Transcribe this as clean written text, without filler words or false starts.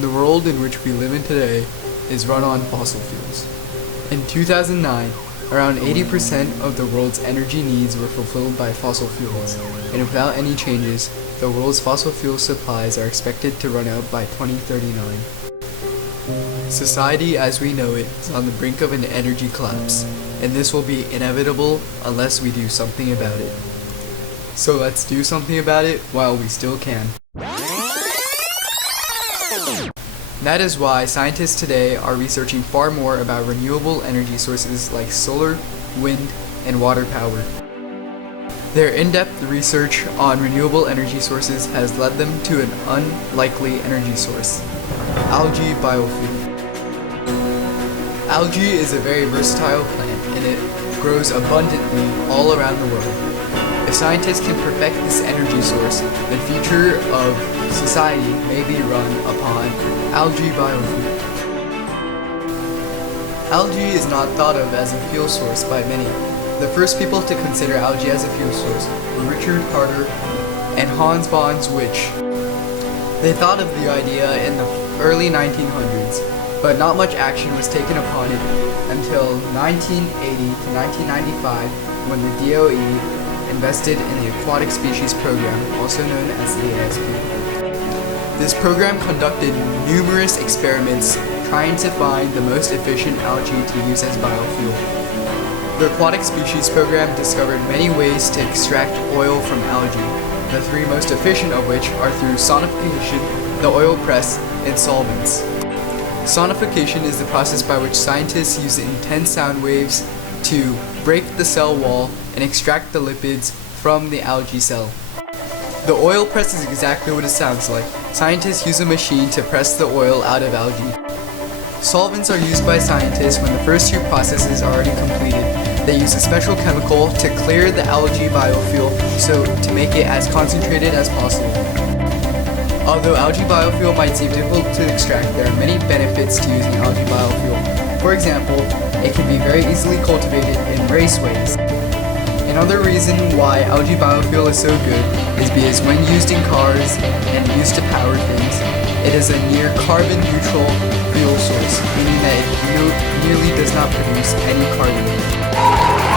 The world in which we live in today is run on fossil fuels. In 2009, around 80% of the world's energy needs were fulfilled by fossil fuels, and without any changes, the world's fossil fuel supplies are expected to run out by 2039. Society as we know it is on the brink of an energy collapse, and this will be inevitable unless we do something about it. So let's do something about it while we still can. That is why scientists today are researching far more about renewable energy sources like solar, wind, and water power. Their in-depth research on renewable energy sources has led them to an unlikely energy source: algae biofuel. Algae is a very versatile plant, and it grows abundantly all around the world. If scientists can perfect this energy source, the future of society may be run upon algae biofuel. Algae is not thought of as a fuel source by many. The first people to consider algae as a fuel source were Richard Carter and Hans von Zwisch. They thought of the idea in the early 1900s, but not much action was taken upon it until 1980 to 1995, when the DOE invested in the Aquatic Species Program, also known as the ASP. This program conducted numerous experiments trying to find the most efficient algae to use as biofuel. The Aquatic Species Program discovered many ways to extract oil from algae, the three most efficient of which are through sonification, the oil press, and solvents. Sonification is the process by which scientists use intense sound waves to break the cell wall and extract the lipids from the algae cell. The oil press is exactly what it sounds like. Scientists use a machine to press the oil out of algae. Solvents are used by scientists when the first two processes are already completed. They use a special chemical to clear the algae biofuel to make it as concentrated as possible. Although algae biofuel might seem difficult to extract, there are many benefits to using algae biofuel. For example, it can be very easily cultivated in raceways. Another reason why algae biofuel is so good is because when used in cars and used to power things, it is a near carbon neutral fuel source, meaning that it nearly does not produce any carbon.